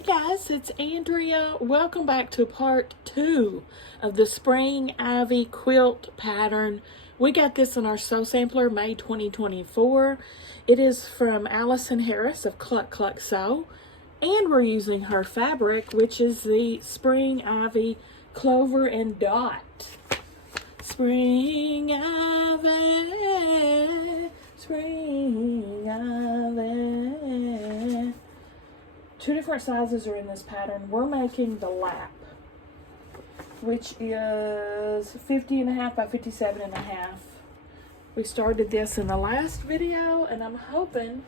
Hey guys, it's Andrea. Welcome back to part 2 of the Spring Ivy quilt pattern. We got this in our Sew Sampler, May 2024. It is from Allison Harris of Cluck, Cluck Sew. And we're using her fabric, which is the Spring Ivy Clover and Dot. Spring Ivy, Spring Ivy. 2 different sizes are in this pattern. We're making the lap, which is 50.5 by 57.5. We started this in the last video, and I'm hoping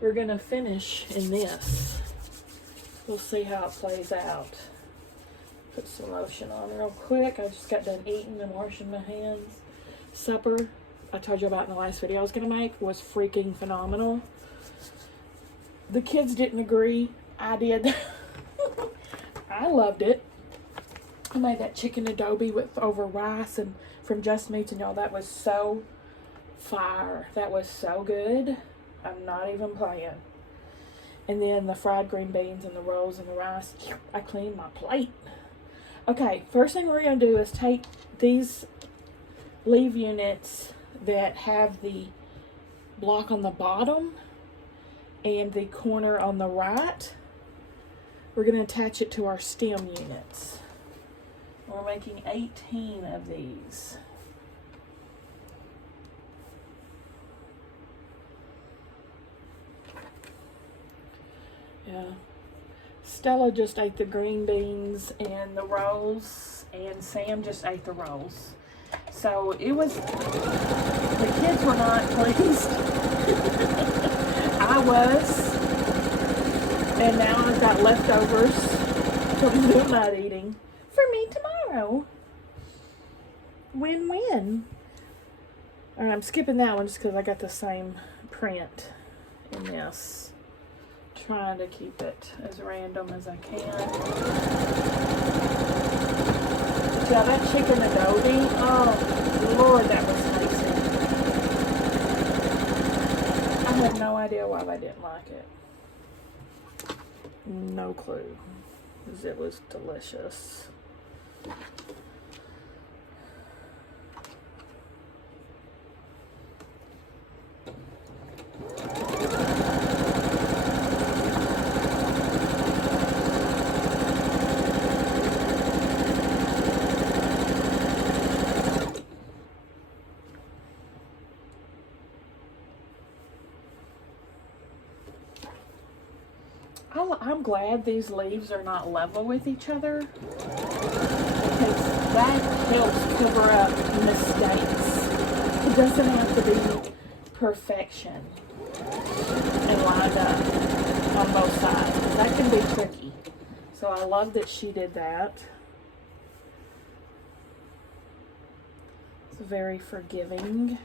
we're gonna finish in this. We'll see how it plays out. Put some lotion on real quick. I just got done eating and washing my hands. Supper, I told you about in the last video I was gonna make, was freaking phenomenal. The kids didn't agree. I did. I loved it. I made that chicken adobe with over rice and from Just Meats, and y'all, that was so fire. That was so good. I'm not even playing. And then the fried green beans and the rolls and the rice. I cleaned my plate. Okay, first thing we're going to do is take these leaf units that have the block on the bottom and the corner on the right. We're going to attach it to our stem units. We're making 18 of these. Yeah. Stella just ate the green beans and the rolls, and Sam just ate the rolls. So it was, the kids were not pleased. I was, and now I've got leftovers to do not eating for me tomorrow. Win-win. Alright, I'm skipping that one just because I got the same print in this. Trying to keep it as random as I can. But yeah, that chicken adobe, oh Lord, that was tasty. I have no idea why they didn't like it. No clue, because it was delicious. I'm glad these leaves are not level with each other, because that helps cover up mistakes. It doesn't have to be perfection and lined up on both sides. That can be tricky. So I love that she did that. It's very forgiving.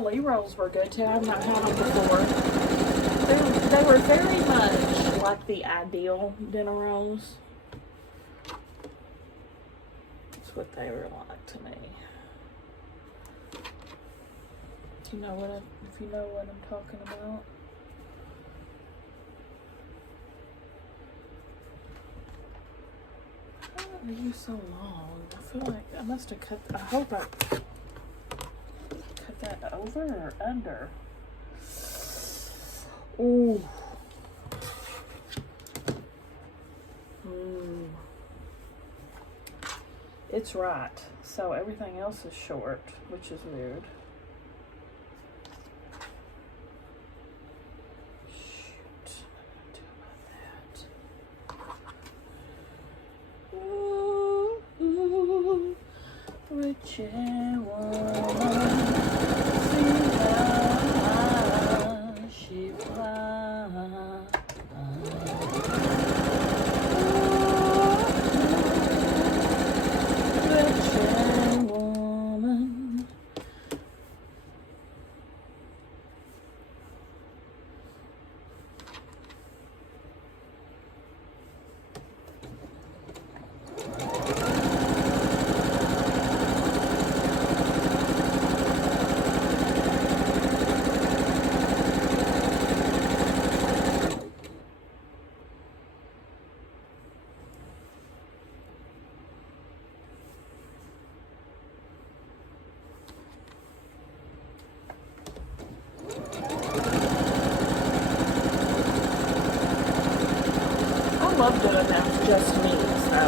lee rolls were good too. I've not had them before. They were very much like the ideal dinner rolls. That's what they were like to me. If you know what I'm talking about. How are you so long? I feel like I must have cut. I hope I cut that over or under. Ooh. It's right. So everything else is short, which is weird. Shoot. What do I do about that? Ooh, rich and woman, see how she flies. I love doing that with just me, so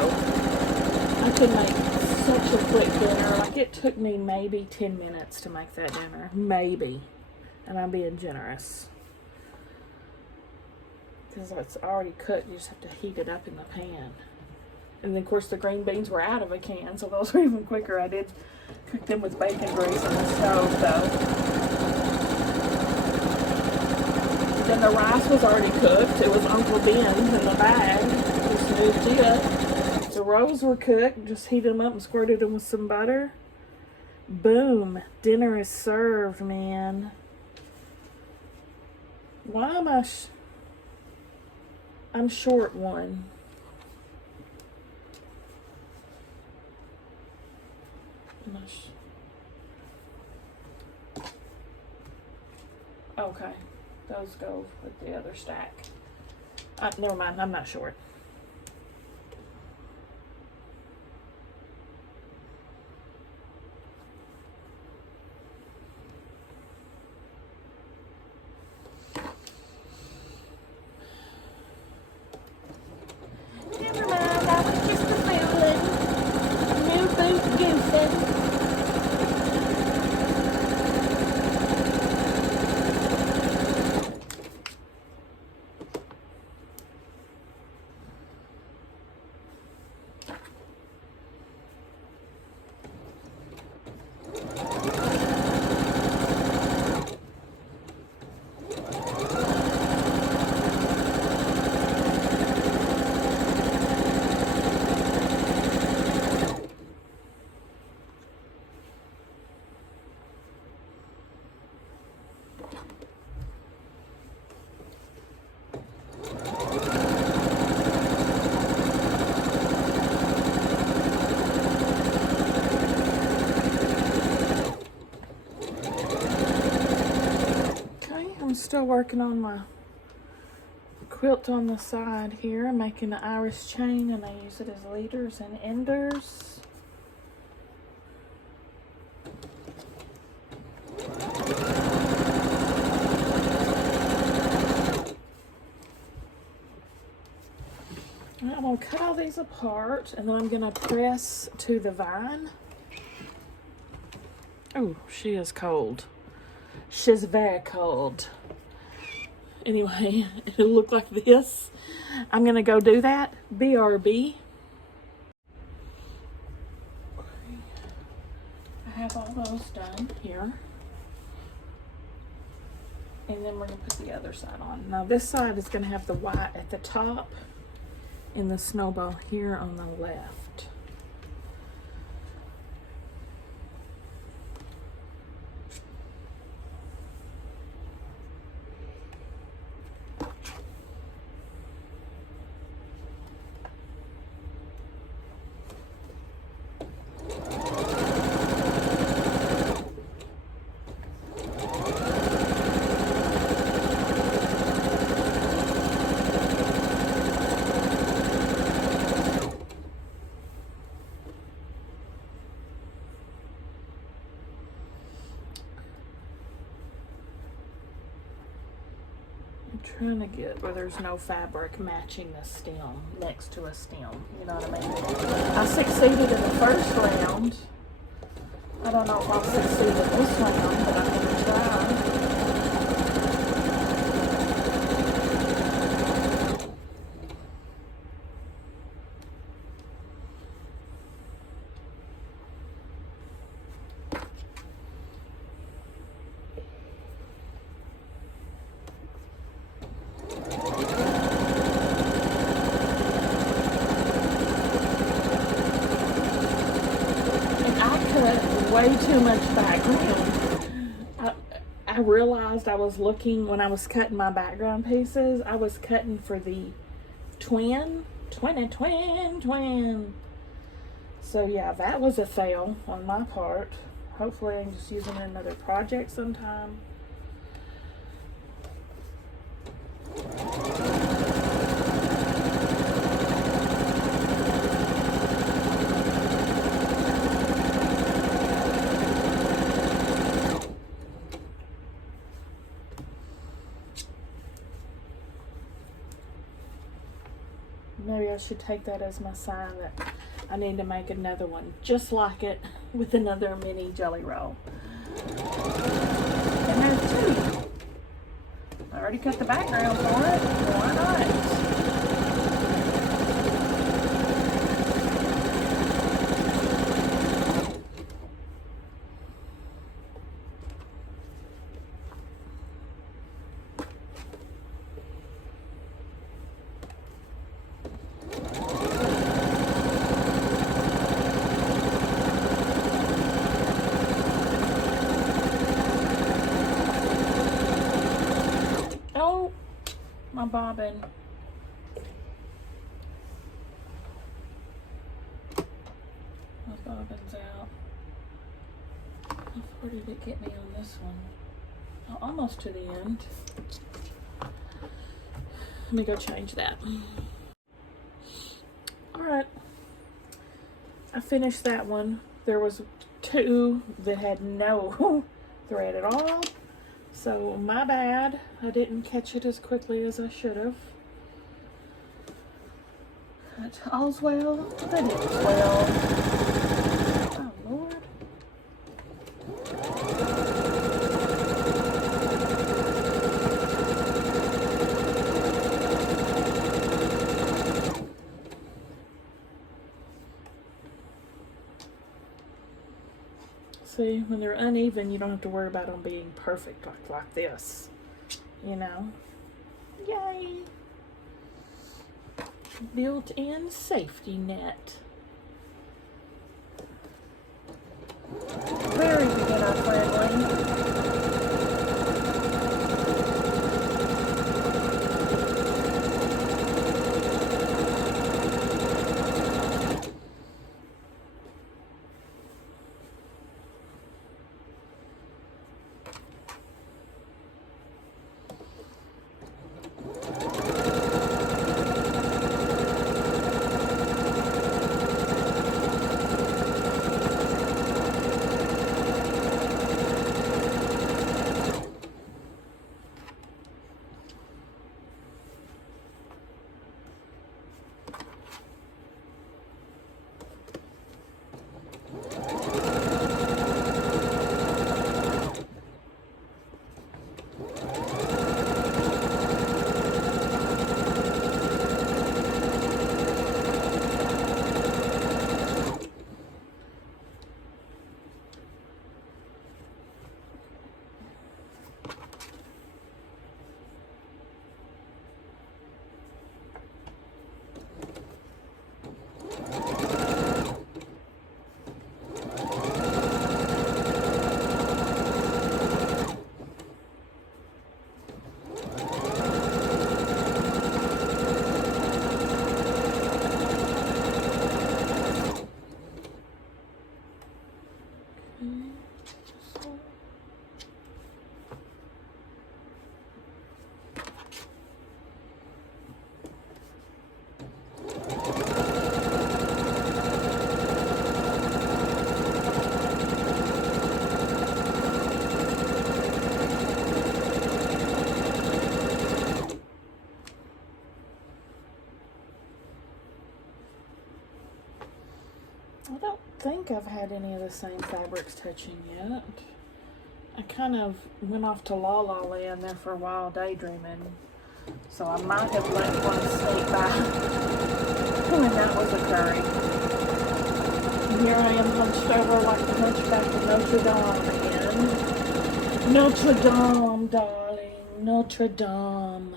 I could make such a quick dinner. Like, it took me maybe 10 minutes to make that dinner. Maybe. And I'm being generous. Because it's already cooked. You just have to heat it up in the pan. And then, of course, the green beans were out of a can, so those were even quicker. I did cook them with bacon grease on the stove, though. Then the rice was already cooked. It was Uncle Ben's in the bag. Just moved it. The rolls were cooked. Just heated them up and squirted them with some butter. Boom. Dinner is served, man. Why am I'm short one. Okay. Those go with the other stack. Never mind, I'm not short. Never mind, I was just a fooling. New boot goofing. I'm still working on my quilt on the side here. I'm making an iris chain and I use it as leaders and enders. I'm going to cut all these apart and then I'm going to press to the vine. Oh, she is cold. She's very cold. Anyway, it'll look like this. I'm going to go do that. BRB. I have all those done here. And then we're going to put the other side on. Now this side is going to have the white at the top and the snowball here on the left. trying to get where there's no fabric matching the stem next to a stem. You know what I mean? I succeeded in the first round. I don't know if I'll succeed in this round, but I'm going to try. Way too much background. I realized I was looking when I was cutting my background pieces. I was cutting for the twin. So yeah, that was a fail on my part. Hopefully I can just use them in another project sometime. Maybe I should take that as my sign that I need to make another one just like it with another mini jelly roll. And there's two. I already cut the background for it. Why not? My bobbin. My bobbin's out. How far did it get me on this one? Oh, almost to the end. Let me go change that. Alright. I finished that one. There was two that had no thread at all. So, my bad. I didn't catch it as quickly as I should have. But all's well that ends well. Oh, Lord. See, when they're uneven, you don't have to worry about them being perfect like this. You know? Yay! Built-in safety net. Very beginner friendly. I don't think I've had any of the same fabrics touching yet. I kind of went off to La La Land there for a while daydreaming. So I might have let one sneak by when that was occurring. And here I am hunched over like the hunchback of Notre Dame again. Notre Dame, darling. Notre Dame.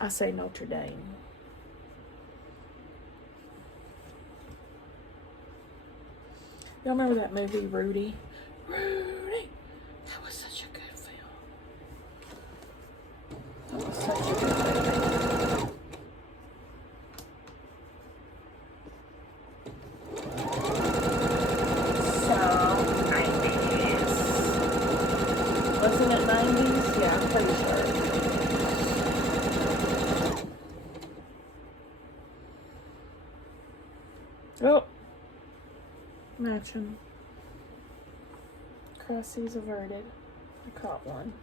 I say Notre Dame. Y'all remember that movie, Rudy? Rudy! That was such a good film. That was such a good movie. So, 90s. Wasn't it 90s? Yeah, I'm pretty sure. Oh! Matching. Crises averted. I caught one.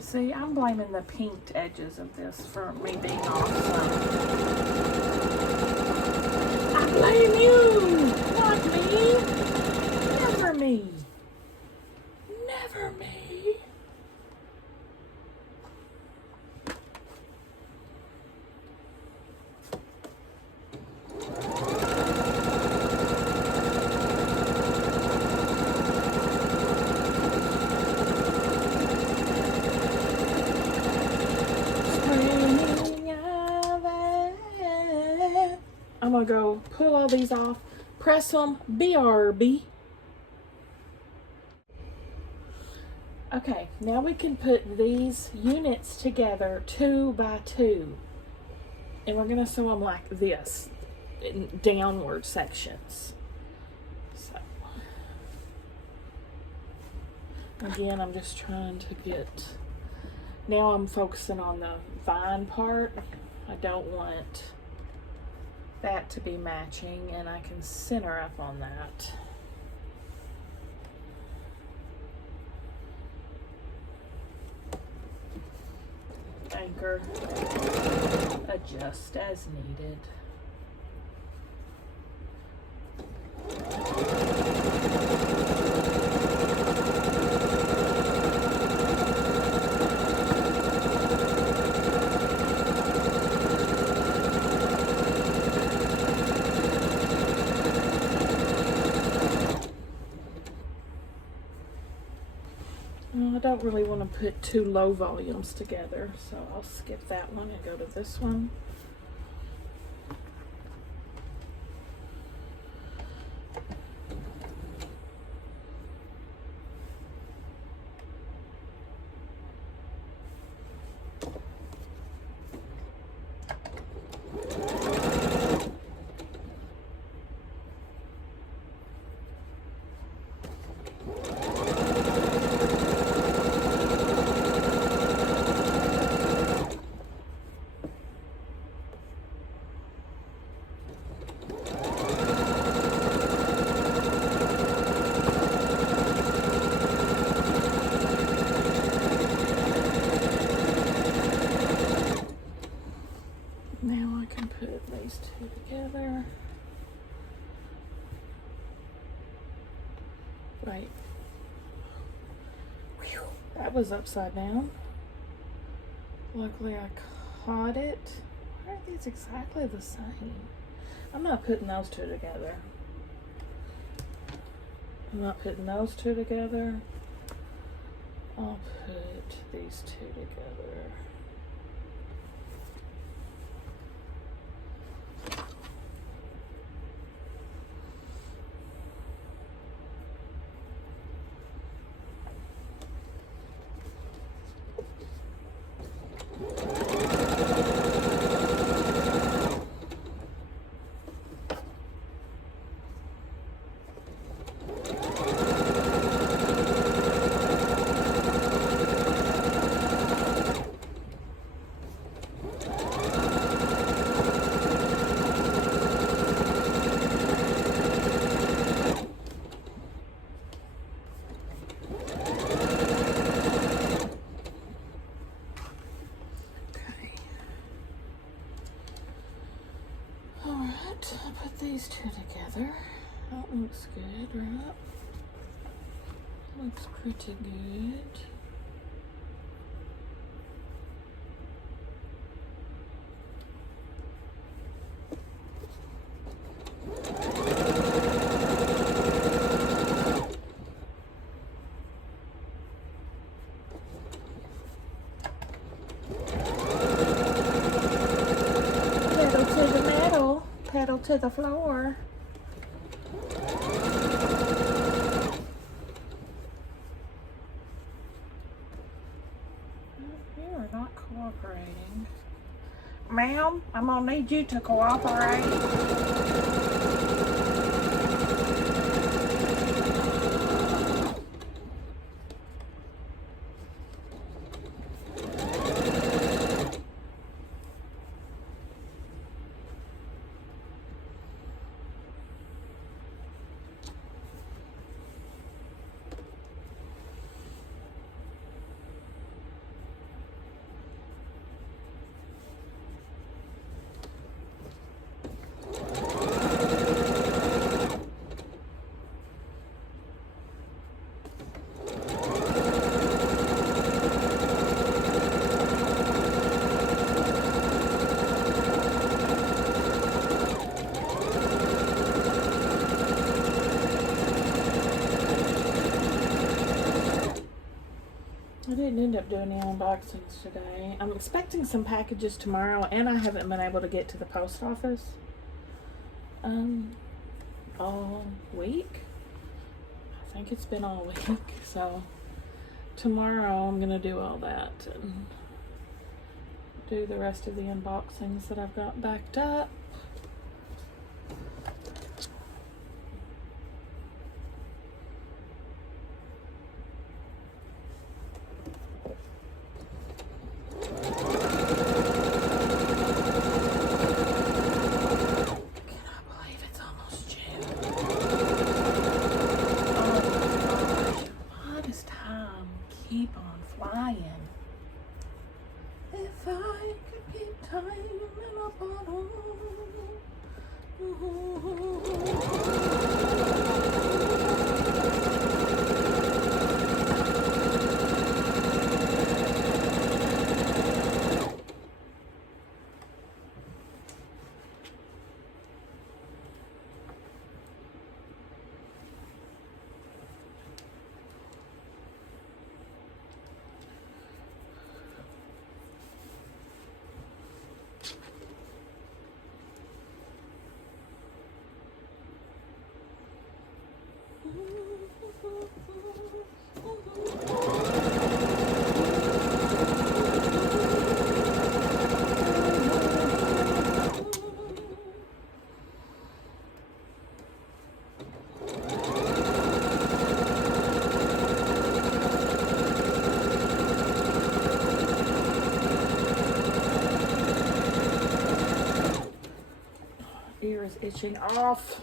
See, I'm blaming the pinked edges of this for me being off. I blame you, not me. Never me. Never me. I'm gonna go pull all these off, press them, BRB. Okay, now we can put these units together 2 by 2. And we're gonna sew them like this, in downward sections. So, again, I'm just trying to get, now I'm focusing on the vine part. I don't want that to be matching, and I can center up on that. Anchor, adjust as needed. I don't really want to put 2 low volumes together, so I'll skip that one and go to this one. I can put these two together. Right. Whew, that was upside down. Luckily I caught it. Why are these exactly the same? I'm not putting those two together. I'm not putting those two together. I'll put these two together. I'll put these two together. That looks good, right? Looks pretty good. Pedal to the metal, pedal to the floor. You are not cooperating. Ma'am, I'm gonna need you to cooperate. I didn't end up doing any unboxings today. I'm expecting some packages tomorrow, and I haven't been able to get to the post office all week. I think it's been all week, so tomorrow I'm gonna do all that and do the rest of the unboxings that I've got backed up. Keep on flying. If I could keep time in a bottle. Ear is itching off.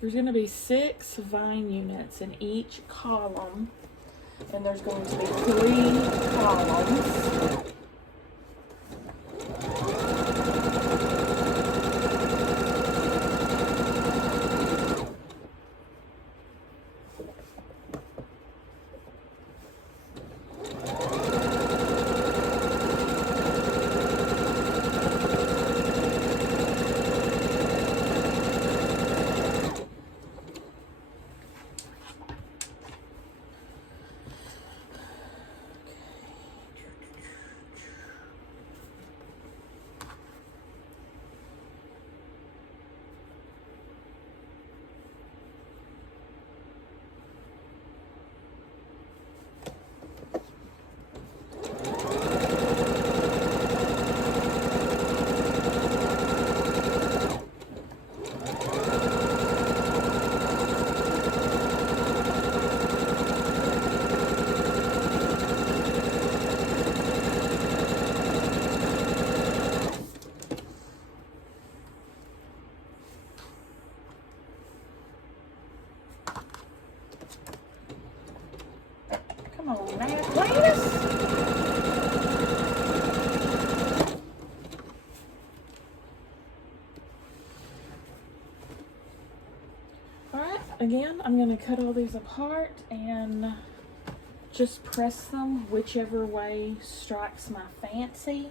There's going to be 6 vine units in each column, and there's going to be 3 columns. Come on now, Cletus. Alright, again, I'm going to cut all these apart and just press them whichever way strikes my fancy.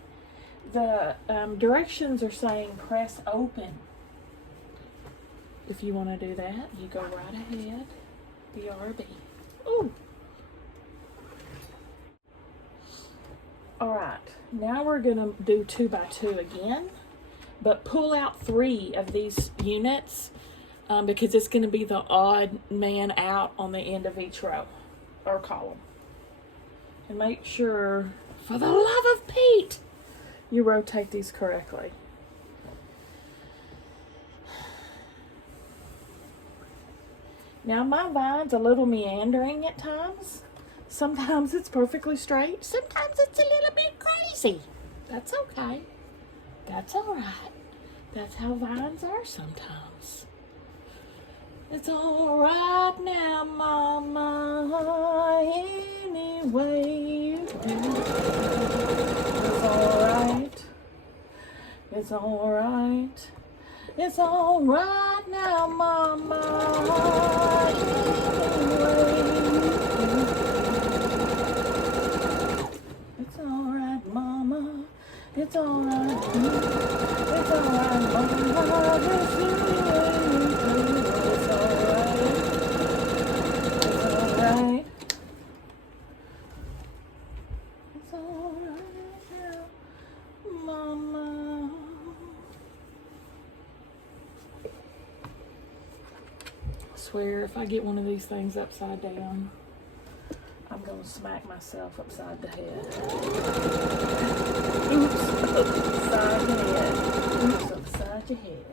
The directions are saying press open. If you want to do that, you go right ahead. BRB. Ooh. Alright, now we're going to do 2 by 2 again, but pull out 3 of these units because it's going to be the odd man out on the end of each row or column. And make sure, for the love of Pete, you rotate these correctly. Now my vine's a little meandering at times. Sometimes it's perfectly straight. Sometimes it's a little bit crazy. That's okay. That's all right. That's how vines are sometimes. It's all right now, Mama, any way you do. It's all right. It's all right. It's all right now, Mama, any way you do. It's all right, Mama. It's all right. It's all right, Mama. Just any way you do. It's all right. It's all right. It's all right now, Mama. I swear, if I get one of these things upside down, I'm going to smack myself upside the head. Oops, upside the head. Oops, upside your head.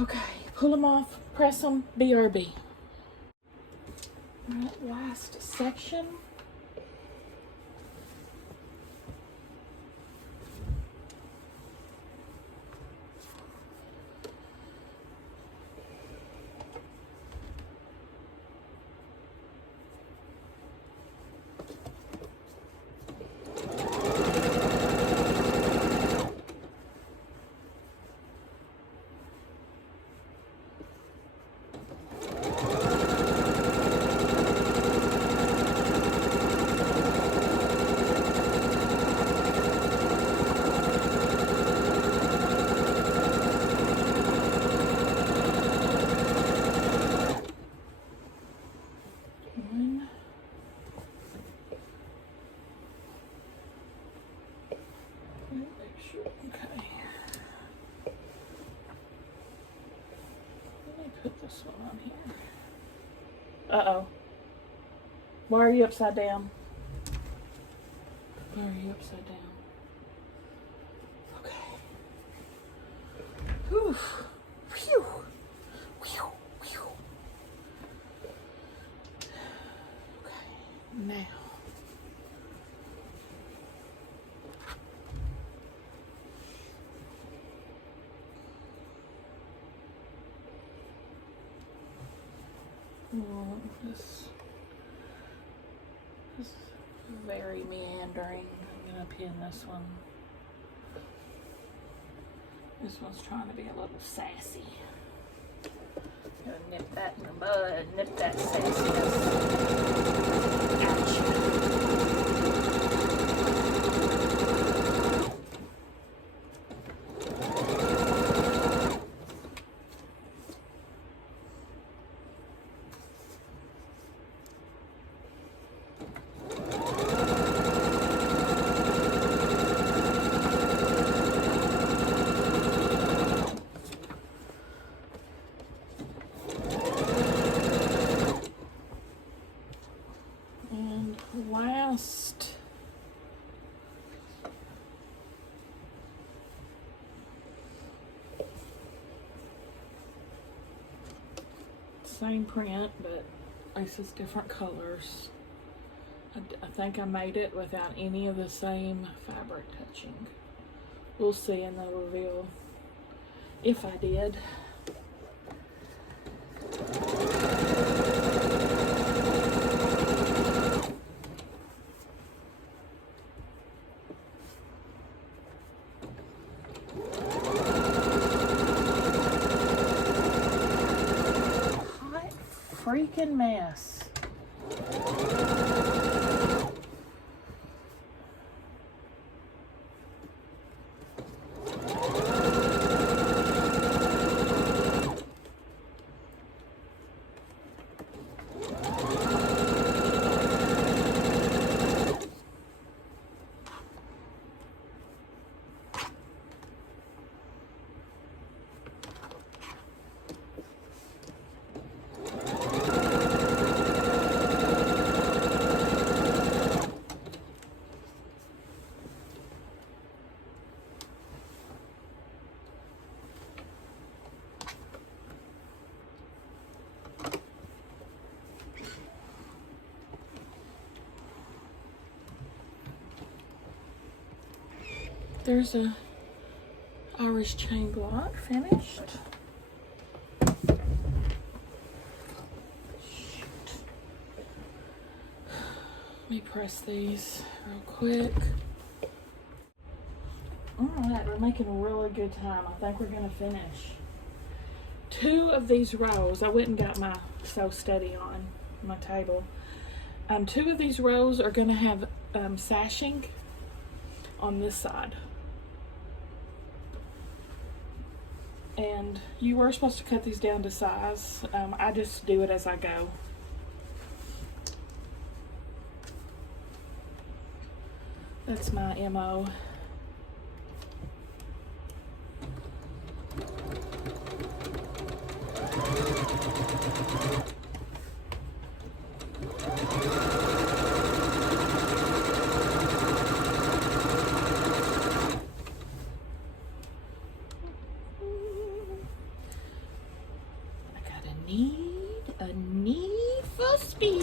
Okay, pull them off, press them, BRB. All right, last section. this one on here. Uh-oh. Why are you upside down? Why are you upside down? Okay. Whew. Phew. Phew. Phew. Okay. Now. This is very meandering. I'm gonna pin this one. This one's trying to be a little sassy. Gonna nip that in the bud, nip that sassiness. Last same print, but this is different colors. I think I made it without any of the same fabric touching. We'll see in the reveal if I did. Freaking mess. There's a Irish chain block finished. Shoot. Let me press these real quick. Alright, we're making a really good time. I think we're gonna finish 2 of these rows. I went and got my Sew Steady on my table. 2 of these rows are gonna have sashing on this side. And you were supposed to cut these down to size. I just do it as I go. That's my MO. A need for speed.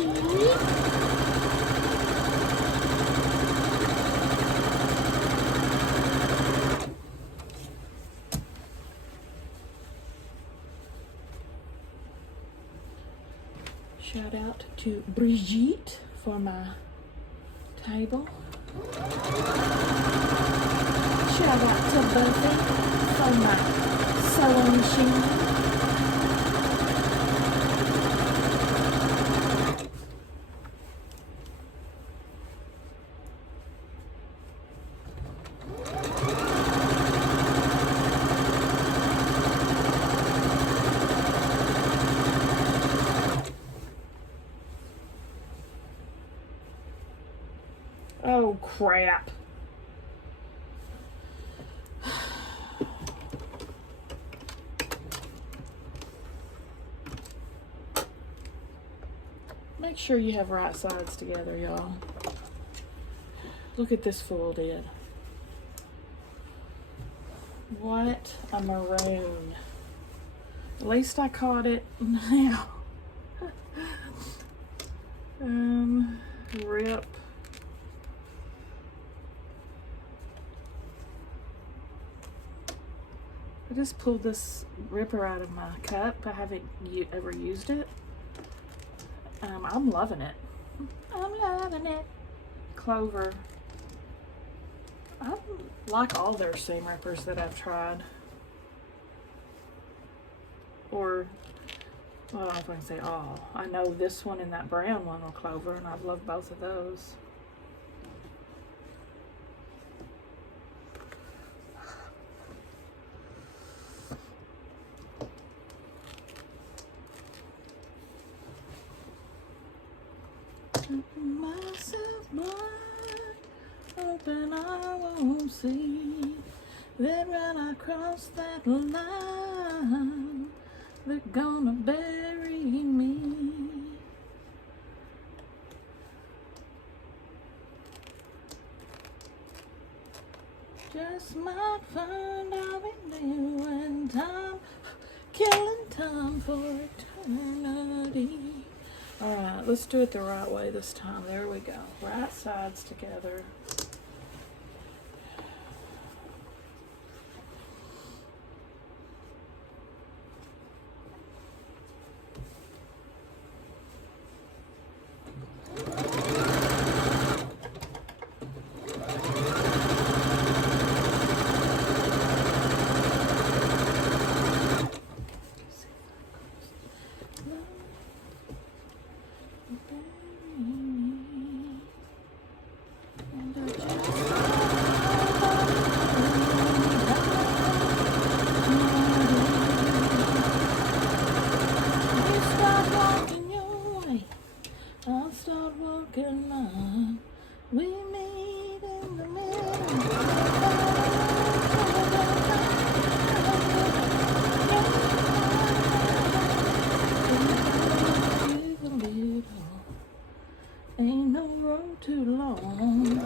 Shout out to Brigitte for my table. Shout out to Buffy for my sewing machine. Oh crap. sure you have right sides together, y'all. Look at this fool did. What a maroon. At least I caught it now. Rip. I just pulled this ripper out of my cup. I haven't ever used it. I'm loving it. I'm loving it. Clover. I like all their seam rippers that I've tried. Or, well, I don't know if I can say all. I know this one and that brown one are Clover, and I've loved both of those. Myself blind, hoping I won't see. Then when I cross that line, they're gonna bury me. Just might find out in new and time, killing time for eternity. Alright, let's do it the right way this time. There we go. Right sides together. We meet in the middle. Ain't no road too long.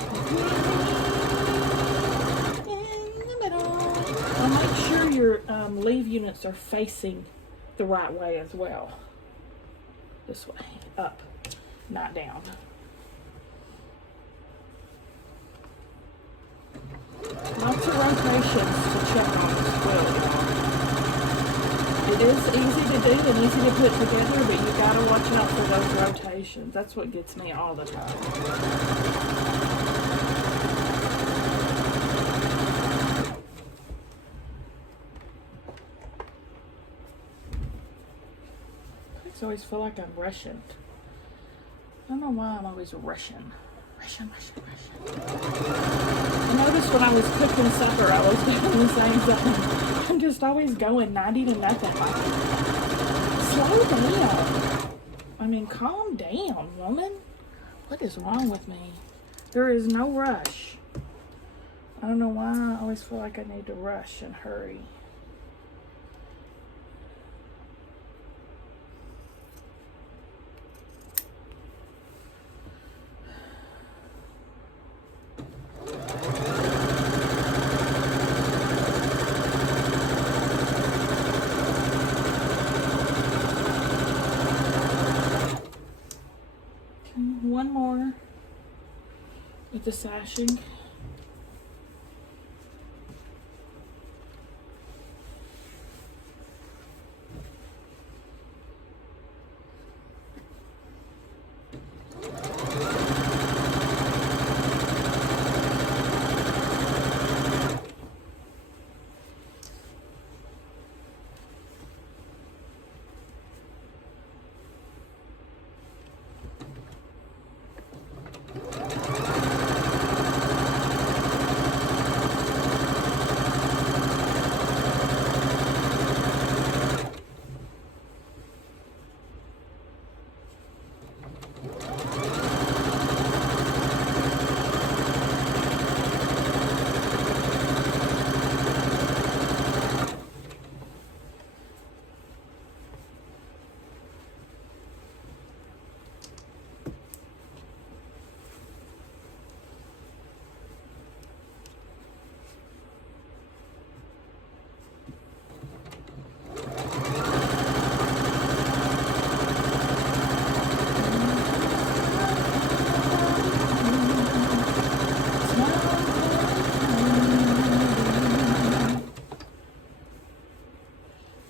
In the middle. Now make sure your leaf units are facing the right way as well. This way, up, not down. Lots of rotations to check on this quilt, y'all. It is easy to do and easy to put together, but you gotta watch out for those rotations. That's what gets me all the time. I always feel like I'm rushing. I don't know why I'm always rushing. Rushing. I noticed when I was cooking supper, I was doing the same thing. I'm just always going 90 to nothing. Slow down. I mean, calm down, woman. What is wrong with me? There is no rush. I don't know why I always feel like I need to rush and hurry. One more with the sashing.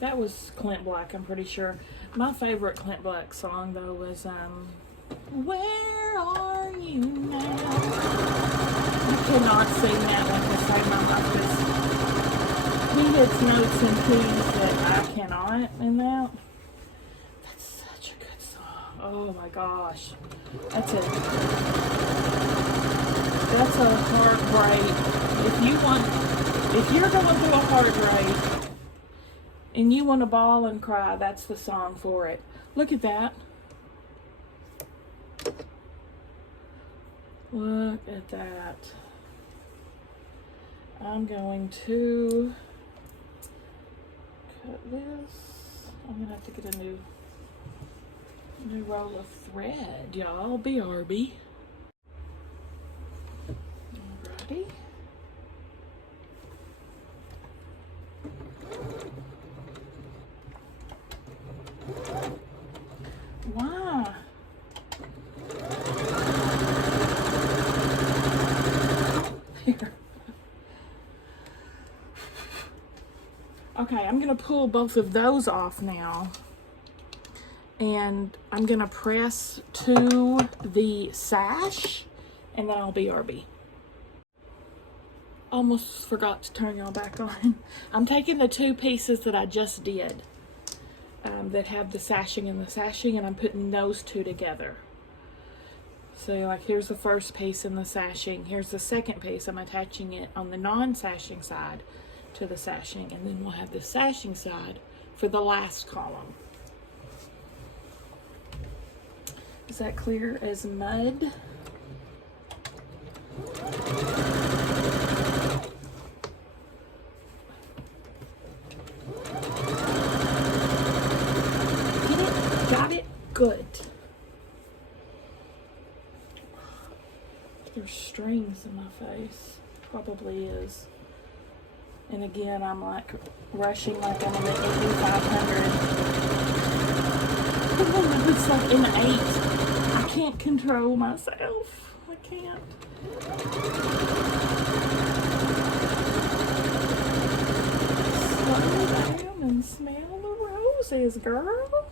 That was Clint Black, I'm pretty sure. My favorite Clint Black song though was Where Are You Now? I cannot sing that one to save my life. He hits notes and keys that I cannot in that. That's such a good song. Oh my gosh. That's a heartbreak. If you're going through a heartbreak and you want to bawl and cry, that's the song for it. Look at that. Look at that. I'm going to cut this. I'm going to have to get a new roll of thread, y'all. BRB. Alrighty. Why? Here. Okay, I'm gonna pull both of those off now. And I'm gonna press to the sash and then I'll BRB. Almost forgot to turn y'all back on. I'm taking the two pieces that I just did that have the sashing and I'm putting those two together. So like here's the first piece in the sashing, here's the second piece. I'm attaching it on the non-sashing side to the sashing, and then we'll have the sashing side for the last column. Is that clear as mud? Get it? Got it? Good. There's strings in my face. Probably is. And again, I'm like rushing like I'm in the 8500. It's like in 8. I can't control myself. I can't. Slow down and smell the roses, girl.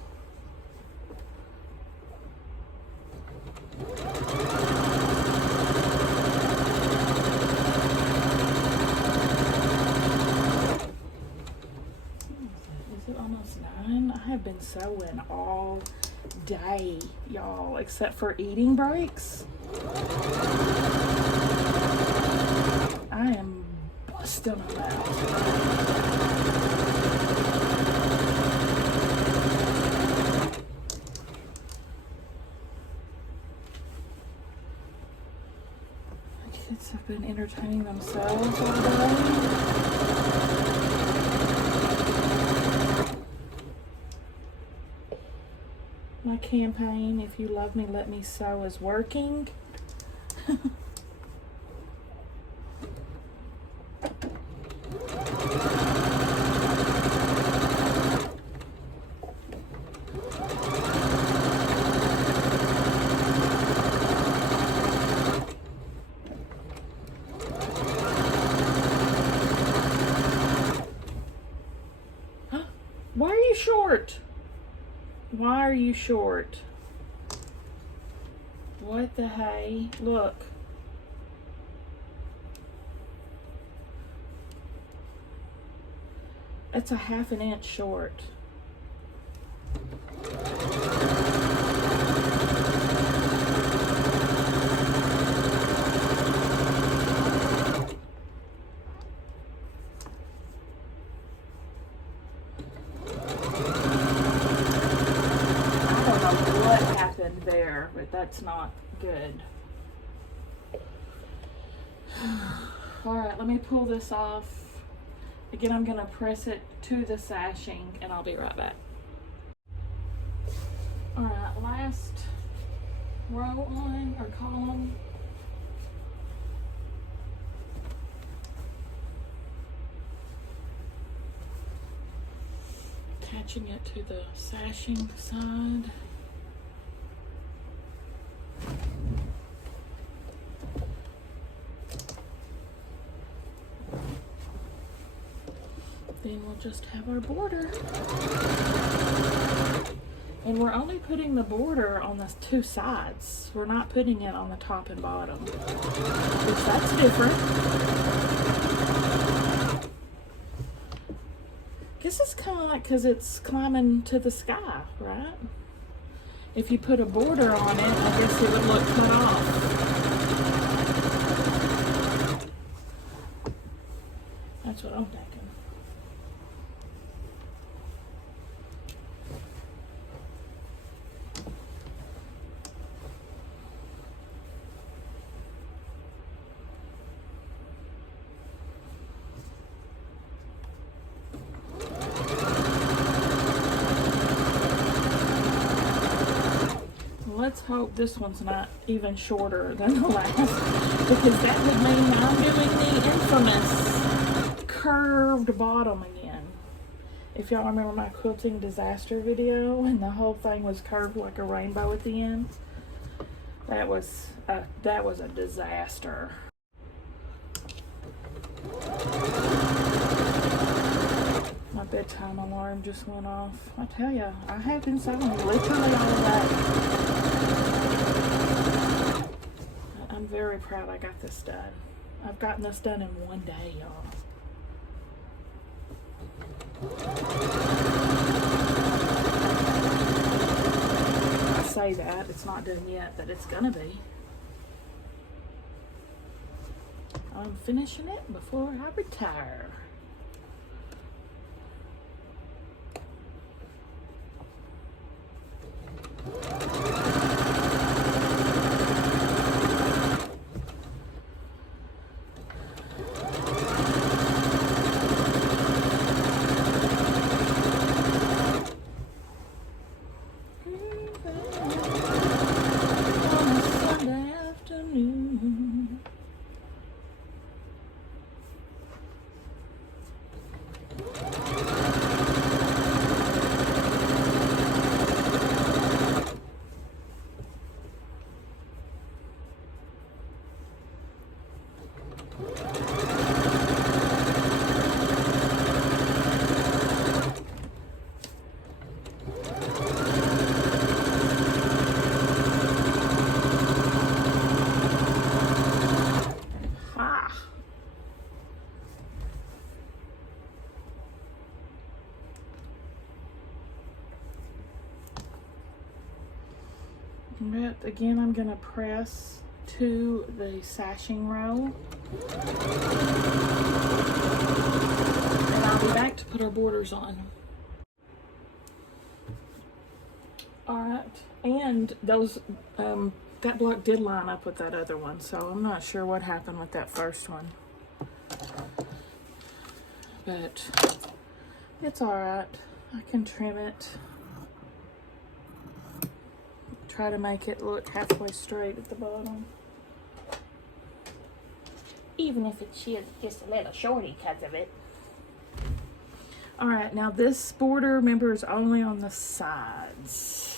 Almost 9. I have been sewing all day, y'all, except for eating breaks. I am busting them out. My kids have been entertaining themselves all day. My campaign, If You Love Me, Let Me Sew, is working. Why are you short? Why are you short? What the hey? Look. It's a 1/2 inch short. There, but that's not good. All right, let me pull this off. Again, I'm gonna press it to the sashing and I'll be right back. All right, last row on or column. Attaching it to the sashing side. Then we'll just have our border. And we're only putting the border on the two sides. We're not putting it on the top and bottom, which that's different. Guess it's kind of like because it's climbing to the sky, right? If you put a border on it, I guess it would look cut off. That's what I'm thinking. Let's hope this one's not even shorter than the last, because that would mean I'm doing the infamous curved bottom again. If y'all remember my quilting disaster video and the whole thing was curved like a rainbow at the end, that was a disaster. My bedtime alarm just went off. I tell ya, I have been sewing literally all of that. I'm very proud I got this done. I've gotten this done in one day, y'all. I say that, it's not done yet, but it's gonna be. I'm finishing it before I retire. But again, I'm going to press to the sashing row. And I'll be back to put our borders on. Alright, and those, that block did line up with that other one, so I'm not sure what happened with that first one. But it's alright. I can trim it. Try to make it look halfway straight at the bottom. Even if it's just a little shorty because of it. Alright, now this border, remember, is only on the sides.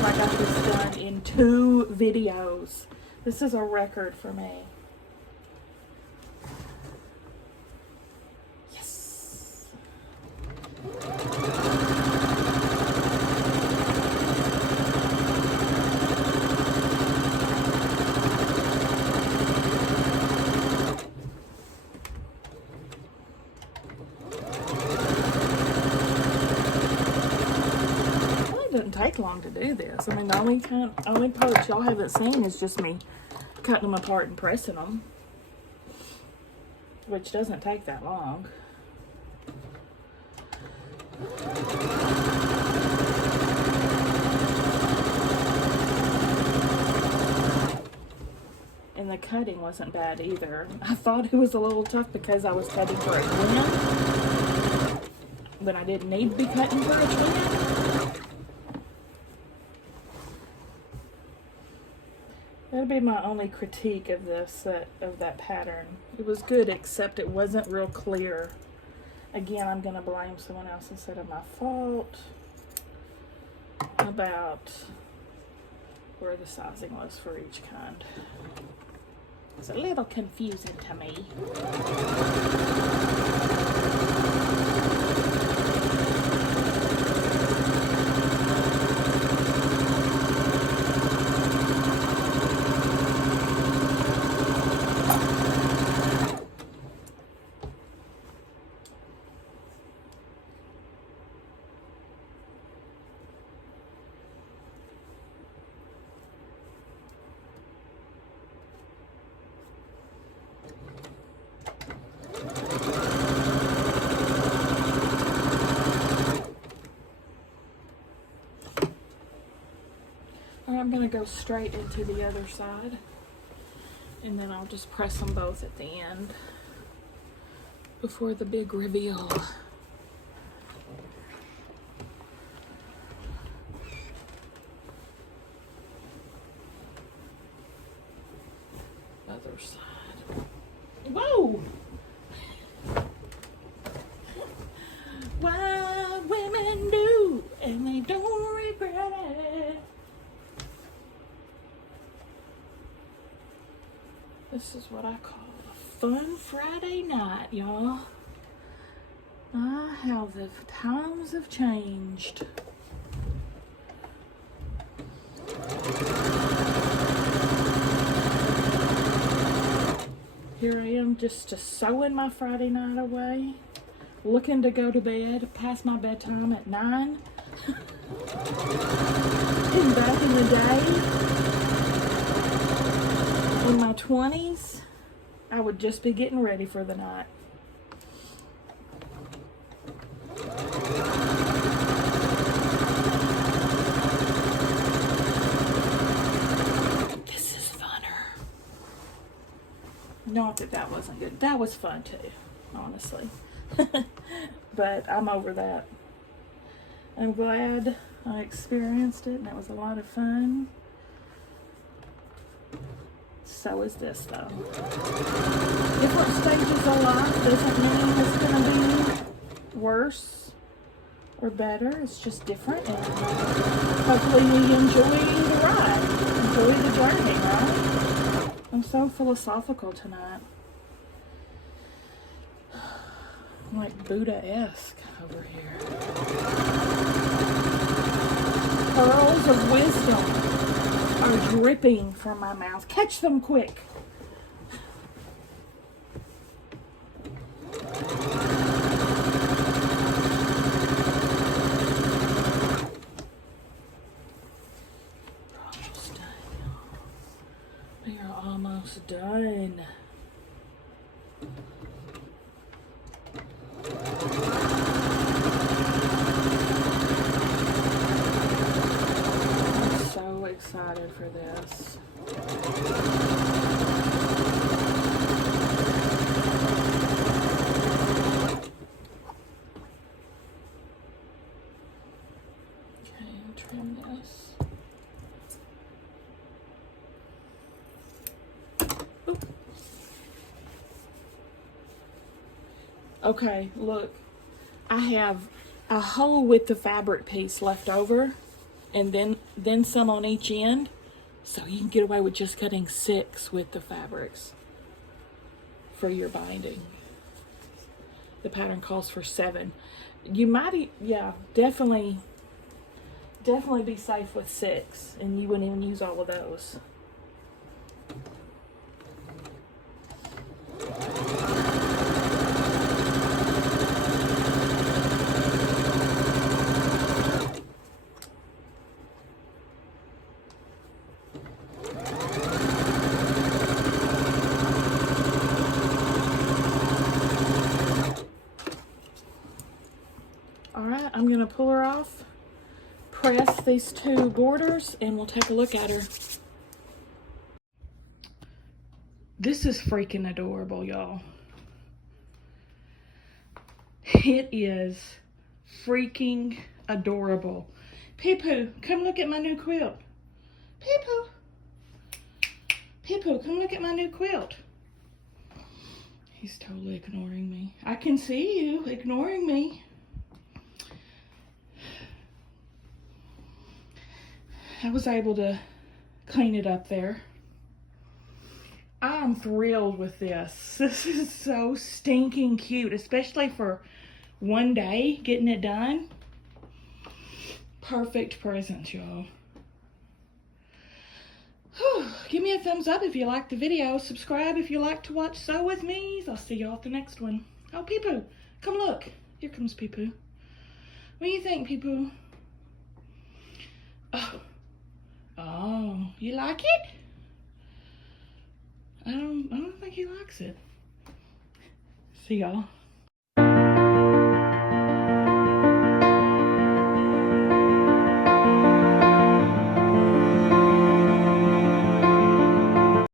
I got this done in 2 videos. This is a record for me. Yes. Doesn't take long to do this. I mean, the only part y'all haven't seen is just me cutting them apart and pressing them, which doesn't take that long. cutting wasn't bad either. I thought it was a little tough because I was cutting for a twin, but I didn't need to be cutting for a twin. That'll be my only critique of this, of that pattern. It was good, except it wasn't real clear. Again, I'm gonna blame someone else instead of my fault about where the sizing was for each kind. It's a little confusing to me. I'm going to go straight into the other side, and then I'll just press them both at the end before the big reveal. Other side. Whoa! What women do, and they don't regret it. This is what I call a fun Friday night, y'all. Ah, how the times have changed. Here I am just sewing my Friday night away, looking to go to bed past my bedtime at 9. And back in the day, in my 20s, I would just be getting ready for the night. This is funner. Not that that wasn't good. That was fun too, honestly. But I'm over that. I'm glad I experienced it, and it was a lot of fun. So is this, though. Different stages of life doesn't mean it's going to be worse or better. It's just different, and hopefully you enjoy the ride, enjoy the journey, right? I'm so philosophical tonight. I'm like Buddha-esque over here. Pearls of wisdom are dripping from my mouth. Catch them quick. Almost done. We are almost done. Excited for this. Okay, trim this. Ooh. Okay, look. I have a hole with the fabric piece left over, and then some on each end, so you can get away with just cutting 6 with the fabrics for your binding. The pattern calls for 7. You might, yeah, definitely be safe with 6, and you wouldn't even use all of those. Alright, I'm going to pull her off, press these 2 borders, and we'll take a look at her. This is freaking adorable, y'all. It is freaking adorable. Pee-Poo, come look at my new quilt. Pee-Poo. Pee-Poo, come look at my new quilt. He's totally ignoring me. I can see you ignoring me. I was able to clean it up there. I'm thrilled with this. This is so stinking cute, especially for one day getting it done. Perfect present, y'all. Give me a thumbs up if you liked the video. Subscribe if you like to watch Sew With Me. I'll see y'all at the next one. Oh, Pee-Poo, come look. Here comes Pee-Poo. What do you think, Pee-Poo? Oh, you like it? I don't think he likes it. See y'all.